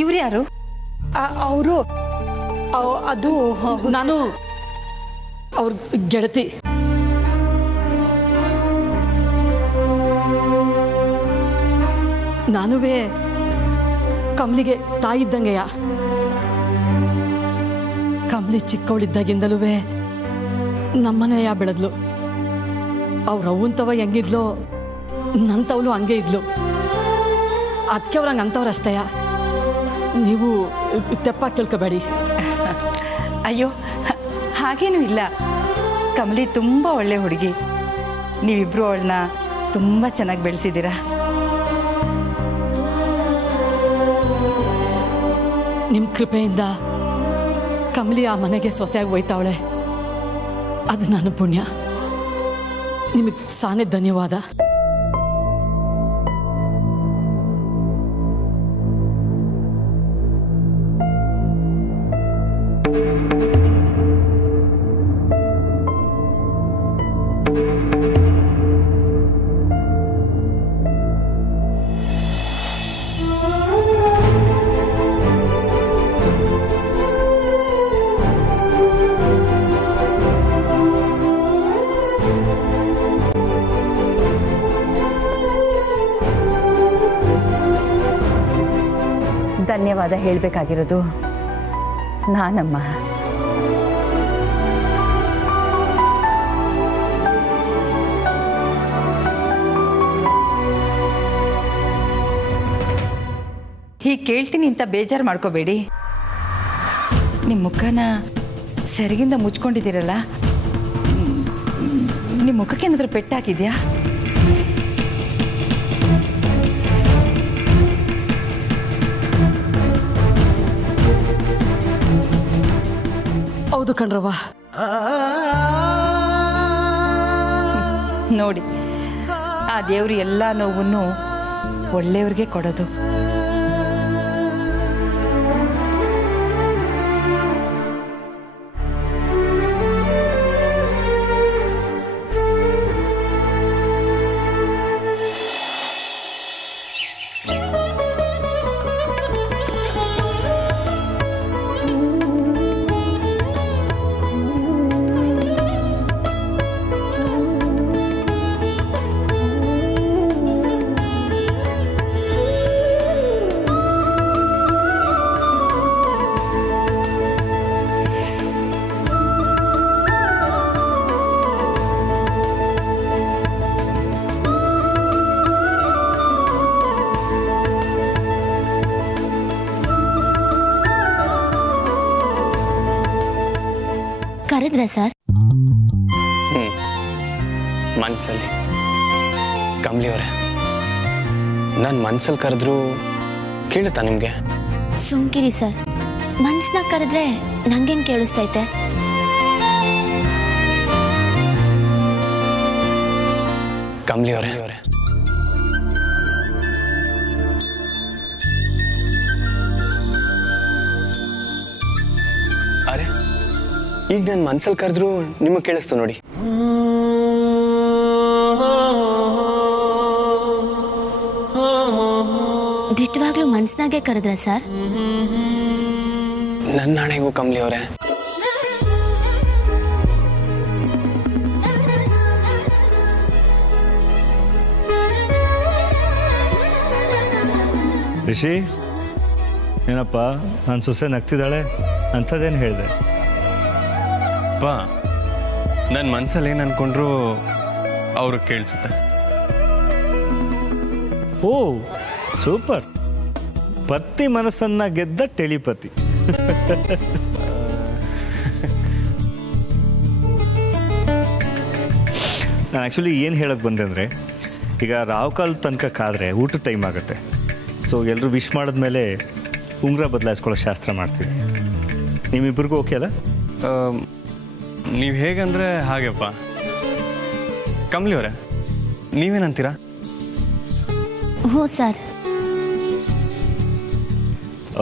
ಇವ್ರು ಯಾರು? ಅವರು ಅದು ನಾನು ಅವ್ರ ಗೆಳತಿ. ನಾನುವೇ ಕಮಲಿಗೆ ತಾಯಿ ಇದ್ದಂಗೆಯ. ಕಮಲಿ ಚಿಕ್ಕವಳಿದ್ದಾಗಿಂದಲೂ ನಮ್ಮನೆಯ ಬೆಳೆದ್ಲು. ಅವ್ರ ಅವ್ವಂತವ ಹೆಂಗಿದ್ಲು ನಂತವಳು ಹಂಗೆ ಇದ್ಲು. ಅದಕ್ಕೆ ಅವ್ರಂಗೆ ಅಂತವ್ರಷ್ಟೇಯ. ನೀವು ತೆಪ್ಪ ಕೇಳ್ಕೋಬೇಡಿ. ಅಯ್ಯೋ, ಹಾಗೇನೂ ಇಲ್ಲ. ಕಮಲಿ ತುಂಬ ಒಳ್ಳೆ ಹುಡುಗಿ. ನೀವಿಬ್ರು ಅವಳನ್ನ ತುಂಬ ಚೆನ್ನಾಗಿ ಬೆಳೆಸಿದ್ದೀರಾ. ನಿಮ್ಮ ಕೃಪೆಯಿಂದ ಕಮಲಿ ಆ ಮನೆಗೆ ಸೊಸೆಯಾಗಿ ಹೋಯ್ತಾವಳೆ. ಅದು ನನ್ನ ಪುಣ್ಯ. ನಿಮಗೆ ಸಾನೆ ಧನ್ಯವಾದ. ಧನ್ಯವಾದ ಹೇಳಬೇಕಾಗಿರೋದು ನಾನಮ್ಮ. ಹೀಗೆ ಕೇಳ್ತೀನಿ ಅಂತ ಬೇಜಾರು ಮಾಡ್ಕೋಬೇಡಿ. ನಿಮ್ಮ ಮುಖನ ಸೆರಗಿಂದ ಮುಚ್ಕೊಂಡಿದ್ದೀರಲ್ಲ, ನಿಮ್ಮ ಮುಖಕ್ಕೆ ಏನಾದರೂ ಪೆಟ್ಟಾಕಿದ್ಯಾ? ಹೌದು ಕಣ್ರವ್ವ. ನೋಡಿ, ಆ ದೇವರು ಎಲ್ಲ ನೋವನ್ನು ಒಳ್ಳೆಯವ್ರಿಗೆ ಕೊಡೋದು. ಕರೆದ್ರಾ ಸರ್? ಮನ್ಸಲ್ಲಿ. ಕಮಲಿ ಅವರೇ, ನಾನು ಮನ್ಸಲ್ಲಿ ಕರೆದ್ರು ಕೇಳುತ್ತಾ ನಿಮ್ಗೆ? ಸುಮ್ಕಿರಿ ಸರ್, ಮನ್ಸ್ನಾಗ ಕರೆದ್ರೆ ನಂಗೇನ್ ಕೇಳಿಸ್ತೈತೆ? ಕಮಲಿ ಅವರೇ, ಅರೆ ಈಗ ನಾನು ಮನ್ಸಲ್ಲಿ ಕರೆದ್ರು ನಿಮಗೆ ಕೇಳಿಸ್ತು ನೋಡಿ. ದಿಟ್ಟವಾಗ್ಲೂ ಮನ್ಸ್ನಾಗೆ ಕರೆದ್ರ ಸರ್? ನನ್ನ ನಾಣೆಗೂ ಕಮಲಿ ಅವರೇ. ರಿಷಿ, ಏನಪ್ಪ ನನ್ನ ಸೊಸೆ ನಗ್ತಿದ್ದಾಳೆ ಅಂಥದ್ದೇನು ಹೇಳಿದೆ? ಅಪ್ಪ, ನನ್ನ ಮನ್ಸಲ್ಲಿ ಏನು ಅನ್ಕೊಂಡ್ರು ಅವ್ರಿಗೆ ಕೇಳಿಸುತ್ತೆ. ಓ ಸೂಪರ್, ಪತಿ ಮನಸ್ಸನ್ನು ಗೆದ್ದ ಟೆಲಿಪತಿ. ನಾನು ಆ್ಯಕ್ಚುಲಿ ಏನು ಹೇಳೋಕ್ಕೆ ಬಂದೆ ಅಂದರೆ, ಈಗ ರಾವ್ ಕಾಲ ತನಕ ಕಾದರೆ ಊಟದ ಟೈಮ್ ಆಗುತ್ತೆ. ಸೊ ಎಲ್ಲರೂ ವಿಶ್ ಮಾಡಿದ್ಮೇಲೆ ಉಂಗುರ ಬದಲಾಯಿಸ್ಕೊಳ್ಳೋ ಶಾಸ್ತ್ರ ಮಾಡ್ತೀವಿ. ನಿಮ್ಮಿಬ್ಬರಿಗೂ ಓಕೆ ಅಲ್ಲ? ನೀವು ಹೇಗಂದರೆ ಹಾಗೆಪ್ಪ. ಕಮಲಿ ಅವರೇ, ನೀವೇನಂತೀರಾ? ಹ್ಞೂ ಸರ್.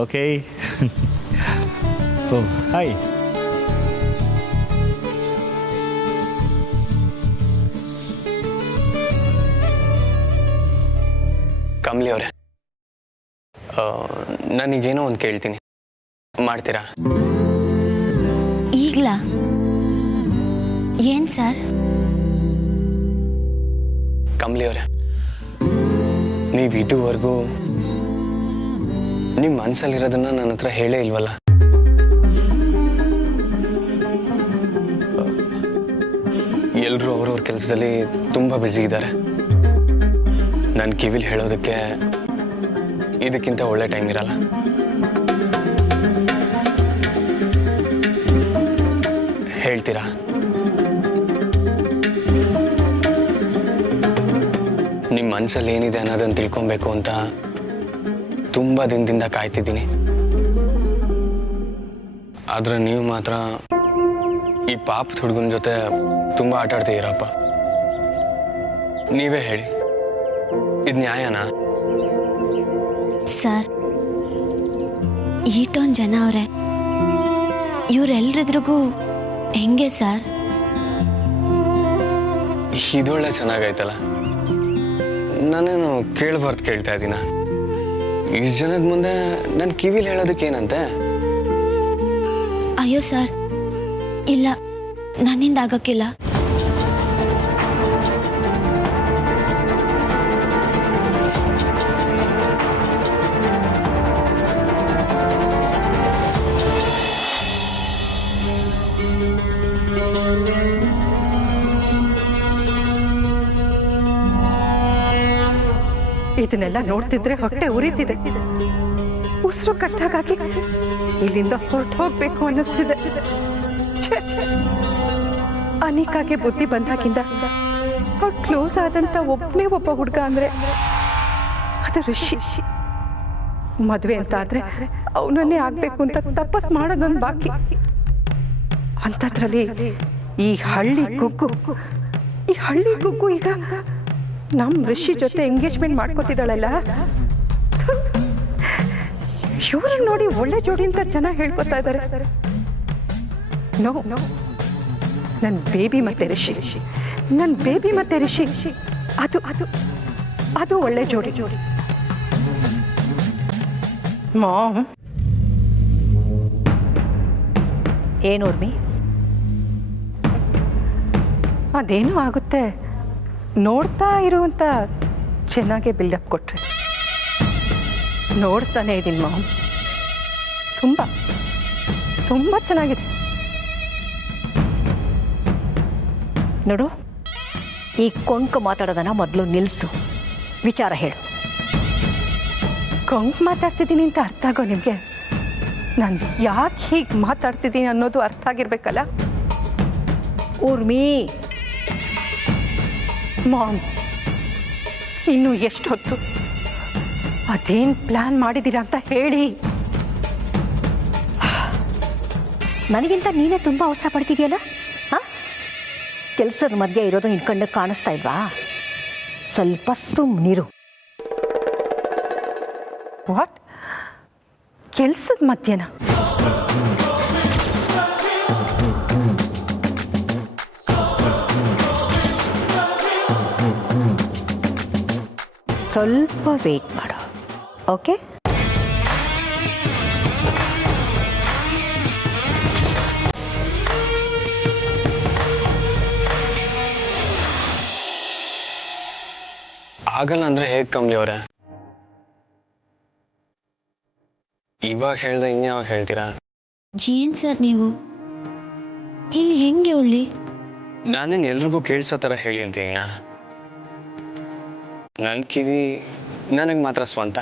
ಓಕೆ. ಓ ಹಾಯ್. ಕಮಲಿ ಅವರೇ, ನನಗೇನೋ ಒಂದು ಕೇಳ್ತೀನಿ, ಮಾಡ್ತೀರಾ? ಈಗ್ಲಾ? ಏನ್ ಸರ್? ಕಮಲಿ ಅವರೇ, ನೀವು ಇದುವರೆಗೂ ನಿಮ್ಮ ಮನಸ್ಸಲ್ಲಿರೋದನ್ನ ನನ್ನ ಹತ್ರ ಹೇಳೇ ಇಲ್ವಲ್ಲ. ಎಲ್ಲರೂ ಅವ್ರವ್ರ ಕೆಲಸದಲ್ಲಿ ತುಂಬ ಬ್ಯುಸಿ ಇದ್ದಾರೆ. ನನ್ನ ಕಿವಿಲಿ ಹೇಳೋದಕ್ಕೆ ಇದಕ್ಕಿಂತ ಒಳ್ಳೆ ಟೈಮ್ ಇರಲ್ಲ. ಹೇಳ್ತೀರಾ? ನಿಮ್ಮ ಮನಸ್ಸಲ್ಲಿ ಏನಿದೆ ಅನ್ನೋದನ್ನು ತಿಳ್ಕೊಬೇಕು ಅಂತ ತುಂಬ ದಿನದಿಂದ ಕಾಯ್ತಿದ್ದೀನಿ. ಆದ್ರೆ ನೀವು ಮಾತ್ರ ಈ ಪಾಪದ ಹುಡುಗನ ಜೊತೆ ತುಂಬ ಆಟ ಆಡ್ತಿದ್ದೀರಪ್ಪ. ನೀವೇ ಹೇಳಿ, ಇದು ನ್ಯಾಯನಾ? ಸರ್, ಈಟೊಂದು ಜನ ಅವರೇ, ಇವರೆಲ್ರಿದ್ರಿಗೂ ಹೆಂಗೆ ಸರ್? ಇದೊಳ್ಳೆ ಚೆನ್ನಾಗೈತಲ್ಲ. ನಾನೇನು ಕೇಳಬಾರ್ದು ಕೇಳ್ತಾ ಇದ್ದೀನ? ಇಷ್ಟು ಜನದ ಮುಂದೆ ನನ್ನ ಕಿವಿಲಿ ಹೇಳೋದಕ್ಕೇನಂತೆ? ಅಯ್ಯೋ ಸರ್, ಇಲ್ಲ, ನನ್ನಿಂದ ಆಗಕ್ಕಿಲ್ಲ. ಇದನ್ನೆಲ್ಲ ನೋಡ್ತಿದ್ರೆ ಹೊಟ್ಟೆ ಉರಿತಿದೆ. ಉಸಿರು ಕಟ್ಟಾಗಿ ಇಲ್ಲಿಂದ ಹೊರಟು ಹೋಗ್ಬೇಕು ಅನ್ನಿಸ್ತಿದೆ. ಅನಿಕಾಗೆ ಬುದ್ಧಿ ಬಂದಾಗಿಂದ ಅವ್ರು ಕ್ಲೋಸ್ ಆದಂತ ಒಬ್ಬನೇ ಒಬ್ಬ ಹುಡುಗ ಅಂದ್ರೆ ಅದು ಋಷಿ. ಮದುವೆ ಅಂತ ಆದ್ರೆ ಅವನನ್ನೇ ಆಗ್ಬೇಕು ಅಂತ ತಪಸ್ ಮಾಡೋದೊಂದು ಬಾಕಿ. ಅಂಥದ್ರಲ್ಲಿ ಈ ಹಳ್ಳಿ ಗುಗ್ಗು ಈಗ ನಮ್ಮ ಋಷಿ ಜೊತೆ ಎಂಗೇಜ್ಮೆಂಟ್ ಮಾಡ್ಕೋತಿದ್ದಾಳಲ್ಲ. ಇವ್ರನ್ನ ನೋಡಿ ಒಳ್ಳೆ ಜೋಡಿ ಅಂತ ಜನ ಹೇಳ್ಕೊತಾ ಇದ್ದಾರೆ. ನೋ, ನನ್ನ ಬೇಬಿ ಮತ್ತೆ ಋಷಿ ಅದು ಒಳ್ಳೆ ಜೋಡಿ. ಮಾಮ್, ಏನು ಉರ್ಮಿ? ಅದೇನೋ ಆಗುತ್ತೆ, ನೋಡ್ತಾ ಇರುವಂತ ಚೆನ್ನಾಗೆ ಬಿಲ್ಡಪ್ ಕೊಟ್ರೆ. ನೋಡ್ತಾನೆ ಇದ್ದೀನಿ ಮಾಮ್, ತುಂಬ ಚೆನ್ನಾಗಿದೆ. ನೋಡು, ಈ ಕೊಂಕು ಮಾತಾಡೋದನ್ನ ಮೊದಲು ನಿಲ್ಲಿಸು, ವಿಚಾರ ಹೇಳು. ಕೊಂಕ್ ಮಾತಾಡ್ತಿದ್ದೀನಿ ಅಂತ ಅರ್ಥ ಆಗೋ ನಿಮಗೆ? ನಾನು ಯಾಕೆ ಹೀಗೆ ಮಾತಾಡ್ತಿದ್ದೀನಿ ಅನ್ನೋದು ಅರ್ಥ ಆಗಿರ್ಬೇಕಲ್ಲ. ಊರ್ಮಿ, ಮಾಮ್, ಇನ್ನು ಎಷ್ಟು ಹೊತ್ತು? ಅದೇನು ಪ್ಲಾನ್ ಮಾಡಿದ್ದೀರಾ ಅಂತ ಹೇಳಿ. ನನಗಿಂತ ನೀನೇ ತುಂಬ ಅವಸರ ಪಡ್ತಿದೆಯಲ್ಲ. ಹಾಂ, ಕೆಲಸದ ಮಧ್ಯೆ ಇರೋದು ನಿನ್ನ ಕಣ್ಣಿಗೆ ಕಾಣಿಸ್ತಾ ಇಲ್ವಾ? ಸ್ವಲ್ಪ ಸುಮ್ಮನಿರು. ವಾಟ್? ಕೆಲಸದ ಮಧ್ಯೆನಾ? ಸ್ವಲ್ಪ ವೇಟ್ ಮಾಡು, ಓಕೆ? ಆಗಲ್ಲ ಅಂದ್ರೆ ಹೇಗೆ ಕಮಲಿ ಅವರೇ? ಇವಾಗ ಹೇಳ್ದೆ ಇನ್ಯಾವಾಗ ಹೇಳ್ತೀರಾ? ಏನ್ ಸರ್ ನೀವು ಇಲ್ಲಿ ಹೆಂಗೆ ಉಳ್ಳಿ? ನಾನೇನು ಎಲ್ರಿಗೂ ಕೇಳಿಸೋ ಥರ ಹೇಳಿ ಅಂತೀನಿ. ನನ್ನ ಕಿವಿ ನನಗೆ ಮಾತ್ರ ಸ್ವಂತ.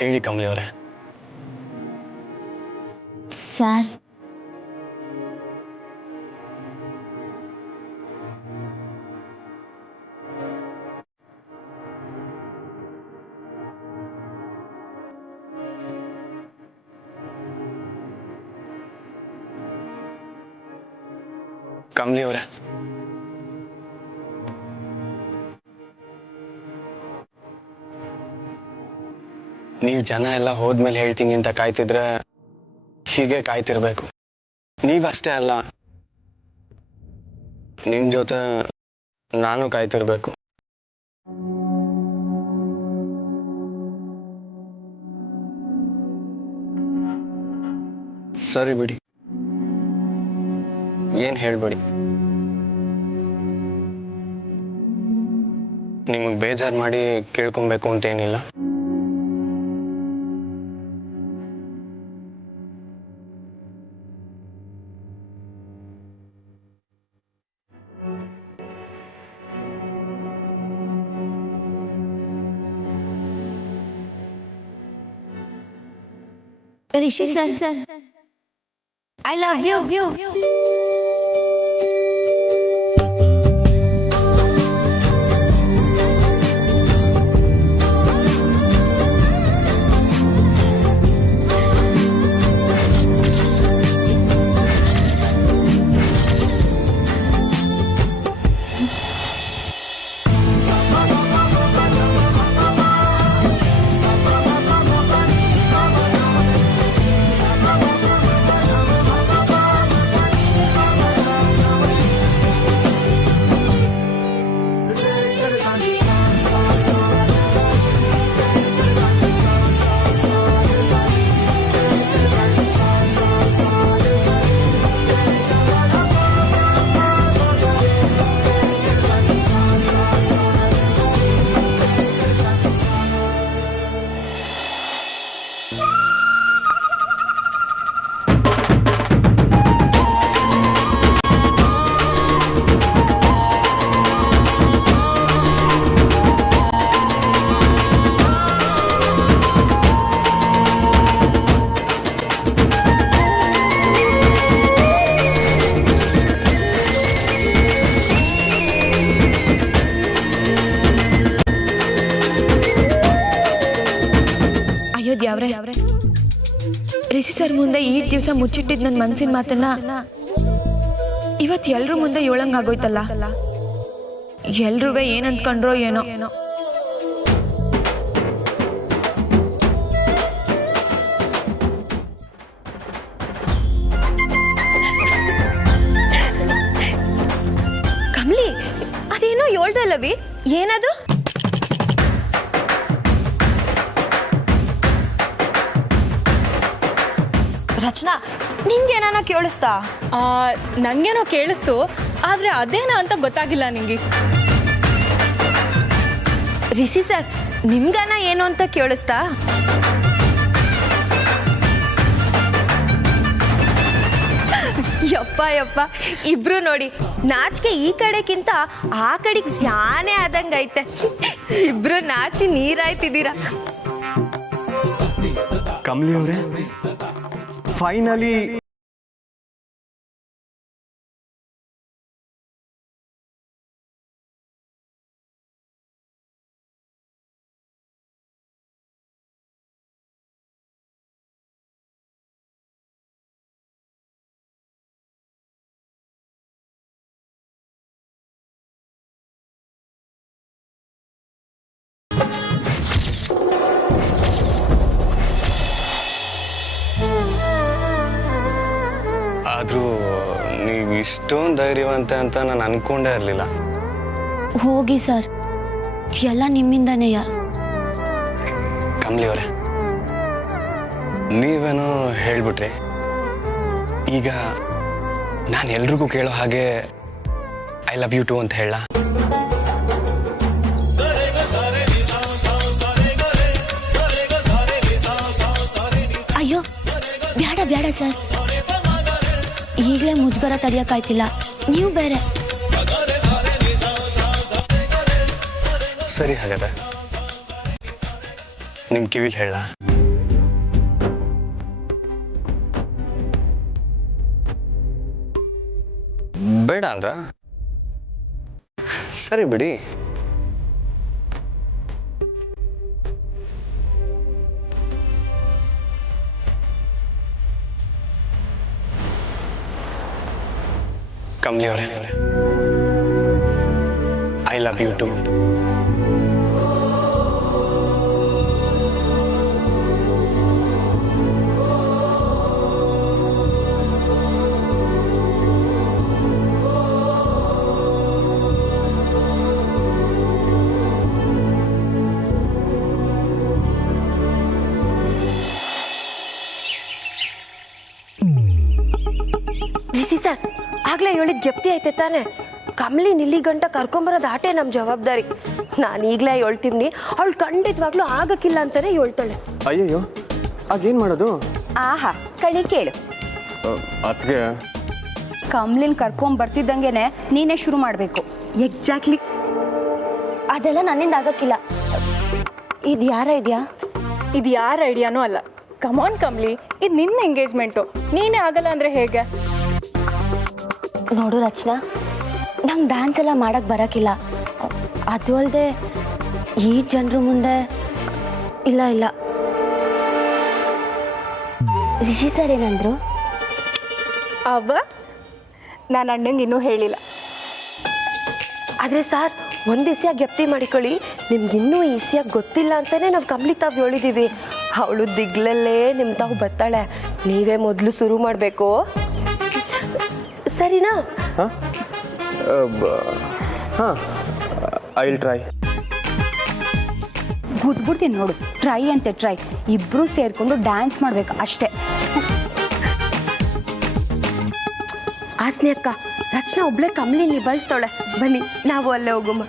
ಹೇಳಿ ಕಮಲಿ ಅವರೇ. ಸರ್, ಕಮಲಿ ಅವರೇ, ನೀವು ಜನ ಎಲ್ಲ ಹೋದ್ಮೇಲೆ ಹೇಳ್ತೀನಿ ಅಂತ ಕಾಯ್ತಿದ್ರೆ ಹೀಗೆ ಕಾಯ್ತಿರ್ಬೇಕು. ನೀವಷ್ಟೇ ಅಲ್ಲ, ನಿಮ್ಮ ಜೊತೆ ನಾನು ಕಾಯ್ತಿರ್ಬೇಕು. ಸರಿ ಬಿಡಿ, ಏನು ಹೇಳ್ಬೇಡಿ. ನಿಮಗೆ ಬೇಜಾರು ಮಾಡಿ ಕೇಳ್ಕೊಬೇಕು ಅಂತೇನಿಲ್ಲ. Rishi sir, I love you. ಯಾವ್ರೆ ರಿಷಿ ಸರ್ ಮುಂದೆ ಈ ದಿವಸ ಮುಚ್ಚಿಟ್ಟಿದ್ ನನ್ನ ಮನ್ಸಿನ ಮಾತನ್ನ ಇವತ್ತು ಎಲ್ರ ಮುಂದೆ ಏಳಂಗಾಗೋಯ್ತಲ್ಲ. ಎಲ್ರೂ ಏನಂತ್ಕೊಂಡ್ರೋ ಏನೋ. ಕಮಲಿ, ಅದೇನೋ ಹೇಳ್ದಲ್ಲವಿ, ಏನದು? ರಚನಾ, ನಿಂಗೇನಾನ ಕೇಳಿಸ್ತಾ? ನನಗೇನೋ ಕೇಳಿಸ್ತು, ಆದರೆ ಅದೇನಾ ಅಂತ ಗೊತ್ತಾಗಿಲ್ಲ ನಿಂಗೆ. ರಿಷಿ ಸರ್, ನಿಮ್ಗಾನ ಏನು ಅಂತ ಕೇಳಿಸ್ತಾ? ಯಪ್ಪ ಯಪ್ಪ, ಇಬ್ರು ನೋಡಿ ನಾಚಿಕೆ ಈ ಕಡೆಗಿಂತ ಆ ಕಡೆಗೆ ಸ್ಯಾನೆ ಆದಂಗೈತೆ. ಇಬ್ರು ನಾಚಿ ನೀರಾಯ್ತಿದ್ದೀರಾ. ಕಮಲಿ ಅವರೇ, ಫೈನಲಿ ಆದರೂ ನೀವು ಇಷ್ಟೊಂದು ಧೈರ್ಯವಂತ ಅಂತ ನಾನು ಅನ್ಕೊಂಡೇ ಇರಲಿಲ್ಲ. ಹೋಗಿ ಸರ್, ಎಲ್ಲ ನಿಮ್ಮಿಂದನೇಯ. ಕಮಲಿ ಅವರೇ, ನೀವೇನೋ ಹೇಳ್ಬಿಟ್ರಿ. ಈಗ ನಾನು ಎಲ್ರಿಗೂ ಕೇಳೋ ಹಾಗೆ ಐ ಲವ್ ಯು ಟು ಅಂತ ಹೇಳ? ಅಯ್ಯೋ ಬೇಡ ಬೇಡ ಸರ್, ಈಗಲೇ ಮುಜುಗರ ತಡೆಯೋಕ್ಕಾಯ್ತಿಲ್ಲ. ನೀವು ಬೇರೆ. ಸರಿ, ಹಾಗಾದ್ರೆ ನಿಮ್ಮ ಕಿವಿಲಿ ಹೇಳ? ಬೇಡ ಅಂದ್ರ? ಸರಿ ಬಿಡಿ. ಕಮಲಿ ಅವರೇ, ಐ ಲವ್ ಯು ಟು. ಈಗಲೇ ಹೇಳಿದ್ ಜಪ್ತಿ ಐತೆ ತಾನೆ. ಕಮಲಿ ನಿಲ್ಲಿ ಗಂಟ ಕರ್ಕೊಂಬರೋದು ಆಟೆ ನಮ್ಮ ಜವಾಬ್ದಾರಿ. ನಾನು ಈಗಲೇ ಹೇಳ್ತೀನಿ, ಅವಳು ಖಂಡಿತವಾಗ್ಲೂ ಆಗಕ್ಕಿಲ್ಲ ಅಂತಾನೆ ಹೇಳ್ತಾಳೆ. ಅಯ್ಯಯ್ಯೋ ಆಗೇನು ಮಾಡೋದು? ಆಹಾ ಕಣಿ ಕೇಳು, ಅದಕ್ಕೆ ಕಮ್ಲಿನ್ ಕರ್ಕೊಂಬರ್ತಿದ್ದಂಗೆನೆ ನೀನೇ ಶುರು ಮಾಡಬೇಕು. ಎಕ್ಸಾಕ್ಟ್ಲಿ. ಅದೆಲ್ಲ ನನ್ನಿಂದ ಆಗಕ್ಕಿಲ್ಲ. ಇದು ಯಾರ ಐಡಿಯಾ? ಇದು ಯಾರ ಐಡಿಯಾನೂ ಅಲ್ಲ. ಕಮಾನ್ ಕಮ್ಲಿ, ಇದು ನಿನ್ನ ಎಂಗೇಜ್ಮೆಂಟು, ನೀನೇ ಆಗಲ್ಲ ಅಂದರೆ ಹೇಗೆ? ನೋಡು ರಚನಾ, ನಂಗೆ ಡ್ಯಾನ್ಸ್ ಎಲ್ಲ ಮಾಡಕ್ಕೆ ಬರೋಕ್ಕಿಲ್ಲ. ಅದು ಅಲ್ಲದೆ ಈ ಜನರ ಮುಂದೆ ಇಲ್ಲ ಇಲ್ಲ. ರಿಷಿ ಸರ್ ಏನಂದ್ರು? ಅವ ನಾನು ಅಣ್ಣಂಗೆ ಇನ್ನೂ ಹೇಳಿಲ್ಲ. ಆದರೆ ಸರ್, ಒಂದು ಈಸಿಯಾಗಿ ಗೆಪ್ತಿ ಮಾಡಿಕೊಳ್ಳಿ, ನಿಮ್ಗಿನ್ನೂ ಈಸಿಯಾಗಿ ಗೊತ್ತಿಲ್ಲ ಅಂತಲೇ ನಾವು ಕಮ್ಲಿ ತಾವು ಹೇಳಿದ್ದೀವಿ. ಅವಳು ದಿಗ್ಲಲ್ಲೇ ನಿಮ್ಮ ತಾವು ಬರ್ತಾಳೆ. ನೀವೇ ಮೊದಲು ಶುರು ಮಾಡಬೇಕು, ಸರಿನಾ? ಹಾಂ, ಐ ವಿಲ್ ಟ್ರೈ. ಗುದ್ಬಿಡ್ತೀನಿ ನೋಡು. ಟ್ರೈ ಅಂತೆ ಟ್ರೈ. ಇಬ್ರು ಸೇರ್ಕೊಂಡು ಡ್ಯಾನ್ಸ್ ಮಾಡ್ಬೇಕು ಅಷ್ಟೇ. ಆಸ್ನೆ ಅಕ್ಕ, ರಚನಾ ಒಬ್ಳೆ ಕಮ್ಲಿ ನಿಭಾಯಿಸ್ತಾಳೆ. ಬನ್ನಿ ನಾವು ಅಲ್ಲೇ ಹೋಗುಮ್ಮ.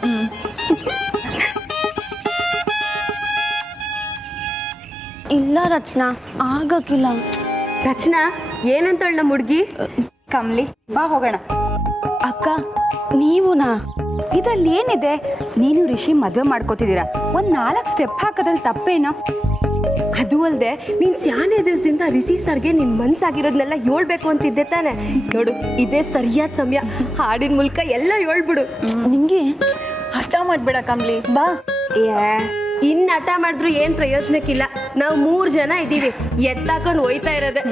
ಇಲ್ಲ ರಚನಾ, ಆಗಕ್ಕಿಲ್ಲ. ರಚನಾ ಏನಂತಾಳ ನಮ್ಮ ಹುಡುಗಿ? ಕಮ್ಲಿ ಬಾ ಹೋಗೋಣ. ಅಕ್ಕ ನೀವುನಾ? ಇದ್ರಲ್ಲಿ ಏನಿದೆ? ನೀನು ರಿಷಿ ಮದುವೆ ಮಾಡ್ಕೋತಿದ್ದೀರಾ, ಒಂದು 4 ಸ್ಟೆಪ್ ಹಾಕೋದ್ರಲ್ಲಿ ತಪ್ಪೇನೋ? ಅದು ಅಲ್ಲದೆ ನೀನು ಸ್ಯಾನೆ ದಿವಸದಿಂದ ರಿಷಿ ಸರ್ಗೆ ನಿನ್ನ ಮನ್ಸಾಗಿರೋದನ್ನೆಲ್ಲ ಹೇಳ್ಬೇಕು ಅಂತಿದ್ದೆ ತಾನೆ. ನೋಡು, ಇದೇ ಸರಿಯಾದ ಸಮಯ. ಹಾಡಿನ ಮೂಲಕ ಎಲ್ಲ ಹೇಳ್ಬಿಡು. ನಿಂಗೆ ಹಠ ಮಾಡಬೇಡ ಕಮ್ಲಿ, ಬಾ. ಇನ್ನು ಹಠ ಮಾಡಿದ್ರು ಏನು ಪ್ರಯೋಜನಕ್ಕಿಲ್ಲ. ನಾವು 3 ಜನ ಇದ್ದೀವಿ, ಎತ್ತಾಕೊಂಡು ಹೋಯ್ತಾ ಇರೋದೆ.